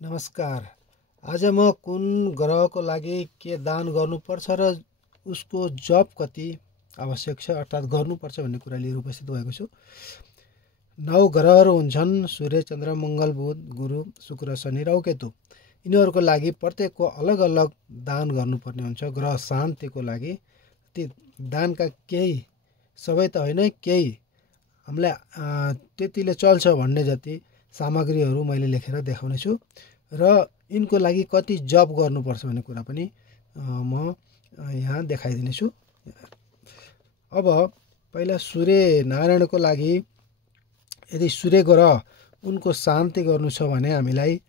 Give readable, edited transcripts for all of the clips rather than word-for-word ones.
नमस्कार। आज म कुन ग्रहको लागि के दान गर्नुपर्छ र उसको जप कति आवश्यक छ अर्थात् गर्नुपर्छ भन्ने कुरा लिएर उपस्थित भएको छु। 9 ग्रहहरू हुन्छन्: सूर्य, चन्द्र, मङ्गल, बुध, गुरु, शुक्र, शनि र केतु। यिनीहरूको लागि प्रत्येकको अलग अलग दान गर्नुपर्ने हुन्छ। ग्रह शान्तिको लागि ती दानका केही, सबै त होइन, केही हामीलाई त्यतिले चल्छ भन्ने जति सामग्रीहरू मैले लेखेर देखाउने छु र यिनको लागि कति जप गर्नुपर्छ भन्ने कुरा पनि म यहाँ देखाइदिनेछु। अब पहिला सूर्य नारायणको लागि यदि सूर्य ग्रह उनको शान्ति गर्नु छ भने हामीलाई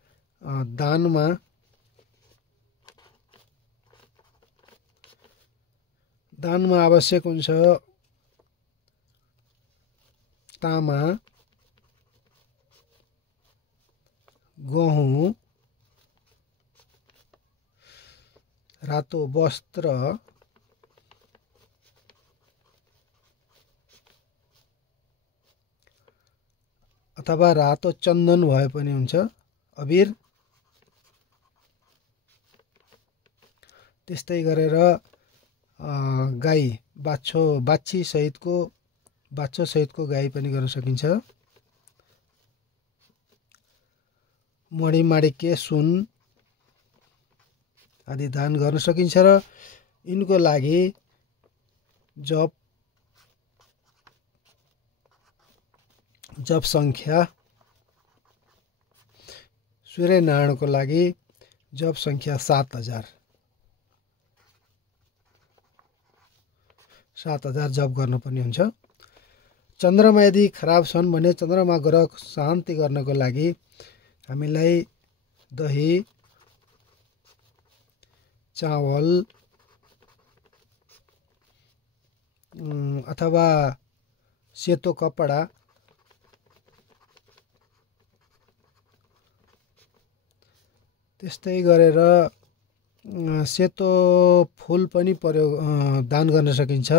दानमा आवश्यक हुन्छ तामा, गहुँ, रातो वस्त्र, अथवा रातो चन्दन भए पनि हुन्छ, अबिर। त्यस्तै गरेर गाई, बाछो सहितको गाई पनि गर्न सकिन्छ। मणिमाणिक्य, सुन आदि दान गर्न सकिन्छ र यिनको लागि जप सङ्ख्या, सूर्यनारायणको लागि जप सङ्ख्या 7,000 जप गर्नुपर्ने हुन्छ। चन्द्रमा यदि खराब छन् भने चन्द्रमा ग्रह शान्ति गर्नको लागि हामीलाई दही, चावल अथवा सेतो कपडा, त्यस्तै गरेर सेतो फुल पनि दान गर्न सकिन्छ।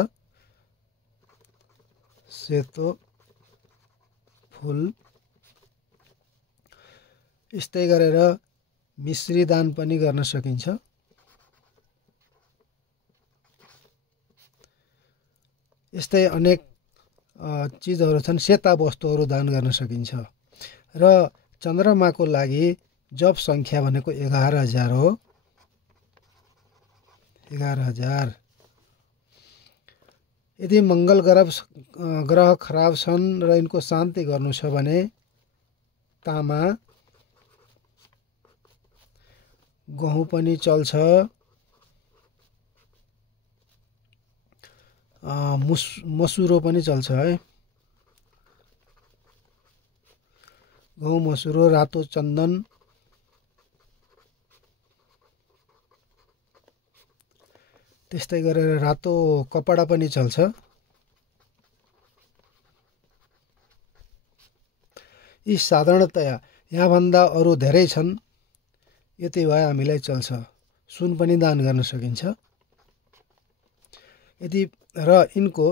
सेतो फुल, यस्तै गरेर मिश्री दान पनि गर्न सकिन्छ। यस्तै अनेक चिजहरू छन्, सेता वस्तुहरू दान गर्न सकिन्छ। र चन्द्रमाको लागि जप सङ्ख्या भनेको 11,000 हो। 11,000। यदि मङ्गल ग्रह खराब छन् र यिनको शान्ति गर्नु छ भने तामा, गहुँ पनि चल्छ, मसुरो पनि चल्छ है। गहुँ, मसुरो, रातो चन्दन, त्यस्तै गरेर रातो कपडा पनि चल्छ। यी साधारणतया, यहाँभन्दा अरू धेरै छन्, यति भए हामीलाई चल्छ। सुन पनि दान गर्न सकिन्छ। र यिनको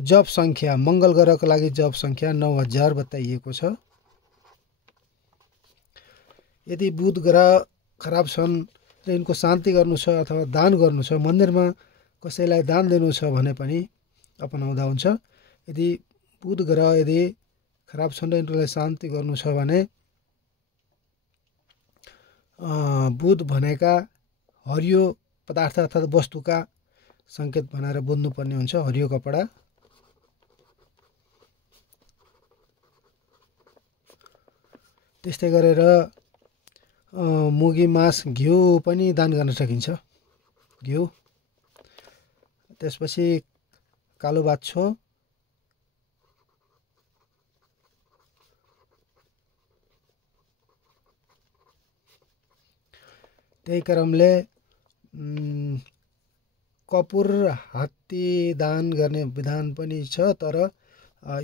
जप सङ्ख्या, मङ्गल ग्रहको लागि जप सङ्ख्या 9,000 बताइएको छ। यदि बुध ग्रह खराब छन् र यिनको शान्ति गर्नु छ अथवा दान गर्नु छ, मन्दिरमा कसैलाई दान दिनु छ भने पनि अपनाउँदा हुन्छ। यदि बुध ग्रह यदि खराब छन् र यिनीहरूलाई शान्ति गर्नु छ भने बुध भनेका हरियो पदार्थ अर्थात् वस्तुका सङ्केत बनाएर बुझ्नुपर्ने हुन्छ। हरियो कपडा, त्यस्तै गरेर मुगी मास, घिउ पनि दान गर्न सकिन्छ। घिउ, त्यसपछि कालो बाछो, त्यही क्रमले कपुर, हात्ती दान गर्ने विधान पनि छ, तर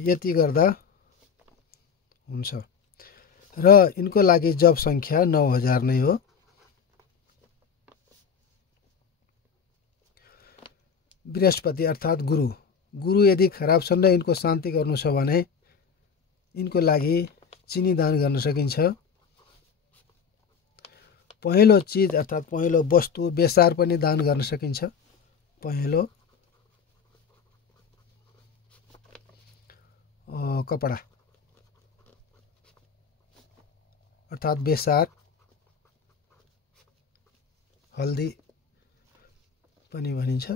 यति गर्दा हुन्छ। र यिनको लागि जप सङ्ख्या 9,000 नै हो। बृहस्पति अर्थात् गुरु यदि खराब छन् र यिनको शान्ति गर्नु छ भने यिनको लागि चिनी दान गर्न सकिन्छ। पहेँलो चिज अर्थात् पहेँलो वस्तु बेसार पनि दान गर्न सकिन्छ। पहेँलो कपडा अर्थात् बेसार, हल्दी पनि भनिन्छ।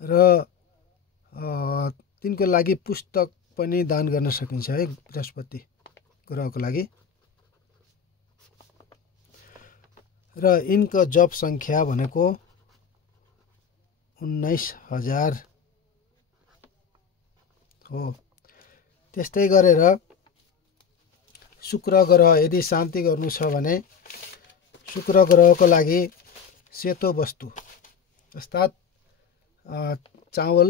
र तिनको लागि पुस्तक पनि दान गर्न सकिन्छ है, बृहस्पति ग्रहको लागि। र यिनको जप सङ्ख्या भनेको 19,000 हो। त्यस्तै गरेर शुक्र ग्रह यदि शान्ति गर्नु छ भने शुक्र ग्रहको लागि सेतो वस्तु अर्थात् चावल,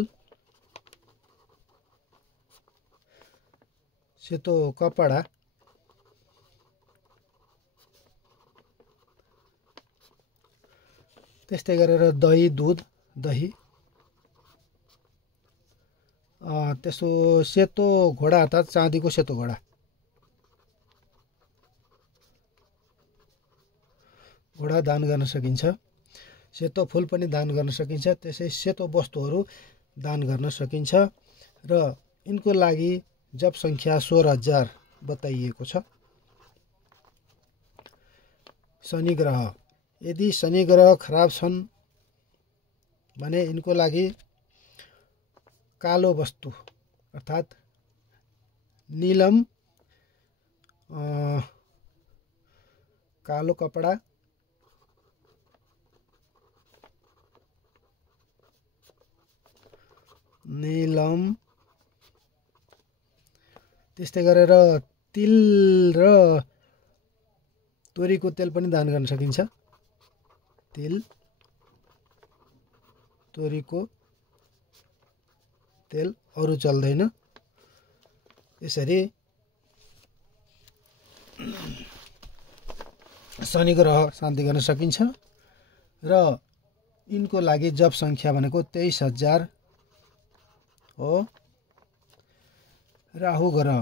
सेतो कपडा, त्यस्तै गरेर दही, दुध, दही, त्यसो सेतो घोडा अर्थात् चाँदीको सेतो घोडा, घोडा दान गर्न सकिन्छ। सेतो फुल पनि दान गर्न सकिन्छ। त्यसै सेतो वस्तुहरू दान गर्न सकिन्छ। र यिनको लागि जप सङ्ख्या 16,000 बताइएको छ। शनि ग्रह यदि शनि ग्रह खराब छन् भने यिनको लागि कालो वस्तु अर्थात् नीलम, कालो कपडा, नीलम, त्यस्तै गरेर तिल र तोरीको तेल पनि दान गर्न सकिन्छ। तिल, तोरीको तेल, अरू चल्दैन। यसरी शनि ग्रह शान्ति गर्न सकिन्छ। र यिनको लागि जप सङ्ख्या भनेको 23,000 हो। राहु ग्रह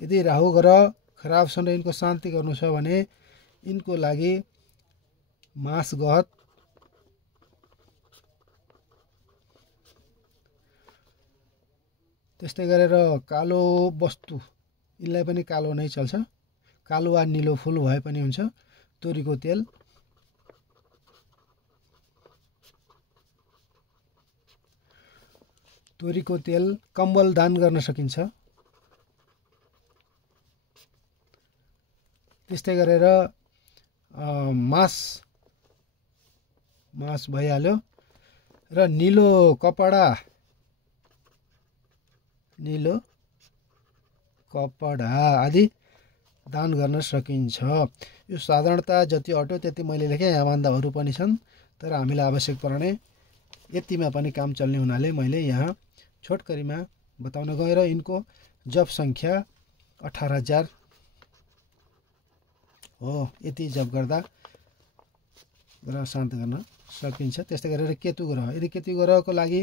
यदि राहु ग्रह खराब छ र यिनको शान्ति गर्नु छ भने यिनको लागि मास गहत, त्यस्तै गरेर कालो वस्तु, यिनलाई पनि कालो नै चल्छ, कालो वा निलो फुल भए पनि हुन्छ, तोरीको तेल, तोरीको तेल, कम्बल दान गर्न सकिन्छ। त्यस्तै गरेर मास भइहाल्यो। र निलो कपडा आदि दान गर्न सकिन्छ। यो साधारणतः जति अट्यो त्यति मैले लेखेँ। यहाँभन्दा अरू पनि छन्, तर हामीलाई आवश्यक पर्ने यतिमा पनि काम चल्ने हुनाले मैले यहाँ छोटकरीमा बताउन गएँ। र यिनको जप सङ्ख्या 18,000 हो। यति जप गर्दा ग्रह शान्त गर्न सकिन्छ। त्यस्तै गरेर केतु ग्रह यदि केतु ग्रहको लागि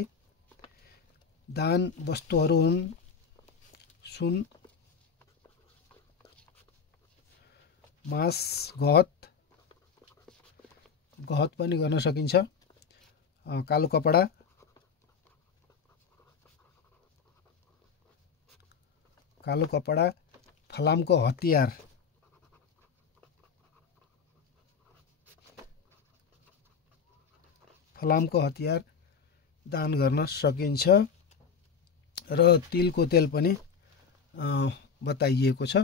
दान वस्तुहरू हुन् सुन, मास, गहत पनि गर्न सकिन्छ। कालो कपडा, फलामको हतियार, दान गर्न सकिन्छ। र तिलको तेल पनि बताइएको छ।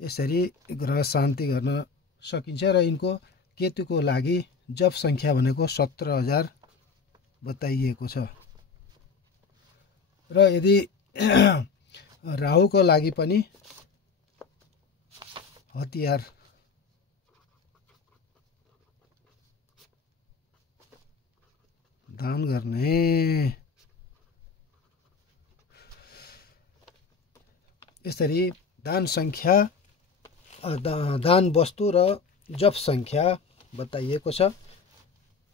यसरी ग्रह शान्ति गर्न सकिन्छ। र यिनको केतुको लागि जप सङ्ख्या भनेको 17,000 बताइएको छ। र यदि राहुको लागि पनि हतियार दान गर्ने। यसरी दान वस्तु र जप सङ्ख्या बताइएको छ।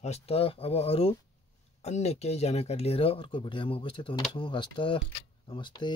हस्त अब अरू अन्य केही जानकारी लिएर अर्को भिडियोमा उपस्थित हुनेछौँ। हस्त, नमस्ते।